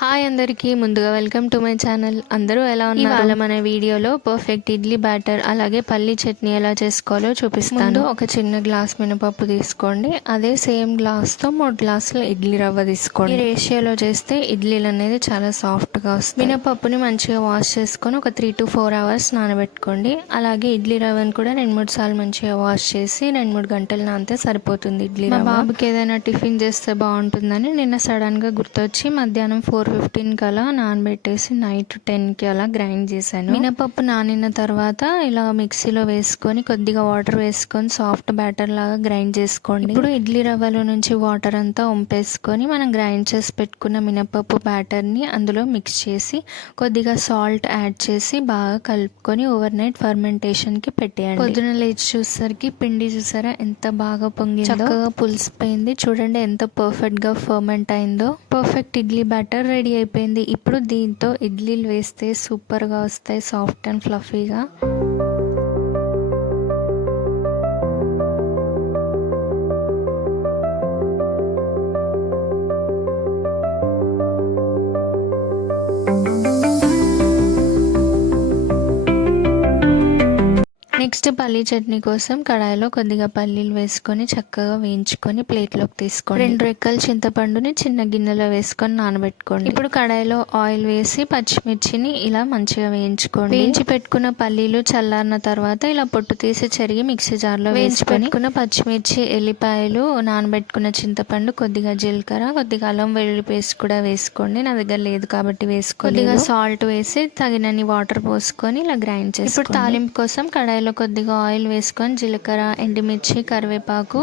Hi అందరికీ ముందుగా welcome to my channel. అందరూ ఎలా ఉన్నారు? ఇవాళ మన వీడియోలో పర్ఫెక్ట్ ఇడ్లీ బ్యాటర్ అలాగే పల్లి చట్నీ ఎలా చేసుకోవాలో చూపిస్తాను. ఒక చిన్న గ్లాస్ మినపప్పు తీసుకోండి. అదే సేమ్ గ్లాస్తో 3 గ్లాసుల ఇడ్లీ రవ్వ తీసుకోండి. ఈ రేషియోలో చేస్తే ఇడ్లీలు అనేది చాలా సాఫ్ట్గా వస్తాయి. మినపప్పుని మంచిగా వాష్ చేసుకొని ఒక 3 to 4 అవర్స్ నానబెట్టుకోండి. అలాగే ఇడ్లీ రవ్వని కూడా 2-3 సార్లు మంచిగా వాష్ చేసి 2-3 గంటలు నానితే సరిపోతుంది ఇడ్లీ రవ్వ. మా బాబుకి ఏదైనా టిఫిన్ చేస్తే బాగుంటుందని నిన్న సడన్గా గుర్తొచ్చి మధ్యాహ్నం 4:15 అలా నానబెట్టేసి నైట్ 10కి అలా గ్రైండ్ చేశాను. మినపప్పు నానిన తర్వాత ఇలా మిక్సీలో వేసుకొని కొద్దిగా వాటర్ వేసుకొని సాఫ్ట్ బ్యాటర్ లాగా గ్రైండ్ చేసుకోండి. ఇప్పుడు ఇడ్లీ రవ్వలో నుంచి వాటర్ అంతా వంపేసుకొని మనం గ్రైండ్ చేసి పెట్టుకున్న మినపప్పు బ్యాటర్ని అందులో మిక్స్ చేసి కొద్దిగా సాల్ట్ యాడ్ చేసి బాగా కలుపుకొని ఓవర్ నైట్ ఫర్మెంటేషన్కి పెట్టేయండి. పొద్దున లేచి చూసేసరికి పిండి చూసారా ఎంత బాగా పొంగిందో, చక్కగా పులిసిపోయింది. చూడండి ఎంత పర్ఫెక్ట్గా ఫర్మెంట్ అయిందో. పర్ఫెక్ట్ ఇడ్లీ బ్యాటర్ రెడీ అయిపోయింది. ఇప్పుడు దీంతో ఇడ్లీలు వేస్తే సూపర్గా వస్తాయి, సాఫ్ట్ అండ్ ఫ్లఫీగా. నెక్స్ట్ పల్లీ చట్నీ కోసం కడాయిలో కొద్దిగా పల్లీలు వేసుకొని చక్కగా వేయించుకొని ప్లేట్లోకి తీసుకోండి. 2 రెక్కల చింతపండుని చిన్న గిన్నెలో వేసుకొని నానబెట్టుకోండి. ఇప్పుడు కడాయిలో ఆయిల్ వేసి పచ్చిమిర్చిని ఇలా మంచిగా వేయించుకోండి. వేయించి పెట్టుకున్న పల్లీలు చల్లారిన తర్వాత ఇలా పొట్టు తీసి చెరిగి మిక్సీ జార్లో వేసుకొని పచ్చిమిర్చి, ఎల్లిపాయలు, నానబెట్టుకున్న చింతపండు, కొద్దిగా జీలకర్ర, కొద్దిగా అల్లం వెల్లుల్లి పేస్ట్ కూడా వేసుకోండి. నా దగ్గర లేదు కాబట్టి వేసుకోండి. కొద్దిగా సాల్ట్ వేసి తగినన్ని వాటర్ పోసుకొని ఇలా గ్రైండ్ చేసుకోండి. ఇప్పుడు తాలింపు కోసం కడాయిలో కొద్దిగా ఆయిల్ వేసుకొని జీలకర్ర, ఎండుమిర్చి, కరివేపాకు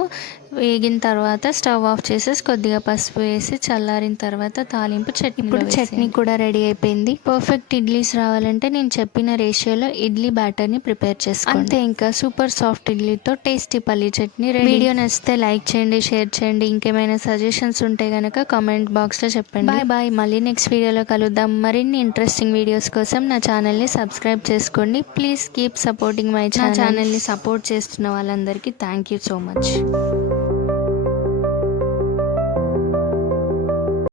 వేగిన తర్వాత స్టవ్ ఆఫ్ చేసేసి కొద్దిగా పసుపు వేసి చల్లారిన తర్వాత తాలింపు చట్నీ. ఇప్పుడు చట్నీ కూడా రెడీ అయిపోయింది. పర్ఫెక్ట్ ఇడ్లీస్ రావాలంటే నేను చెప్పిన రేషియోలో ఇడ్లీ బ్యాటర్ని ప్రిపేర్ చేసుకోండి. అంతే, ఇంకా సూపర్ సాఫ్ట్ ఇడ్లీతో టేస్టీ పల్లీ చట్నీ రెడీ. వీడియో నచ్చితే లైక్ చేయండి, షేర్ చేయండి. ఇంకేమైనా సజెషన్స్ ఉంటే కనుక కామెంట్ బాక్స్లో చెప్పండి. Bye bye. మళ్ళీ నెక్స్ట్ వీడియోలో కలుద్దాం. మరిన్ని ఇంట్రెస్టింగ్ వీడియోస్ కోసం నా ఛానల్ని సబ్స్క్రైబ్ చేసుకోండి. ప్లీజ్ కీప్ సపోర్టింగ్ మై ఛానల్ని సపోర్ట్ చేస్తున్న వాళ్ళందరికీ థ్యాంక్ యూ సో మచ్.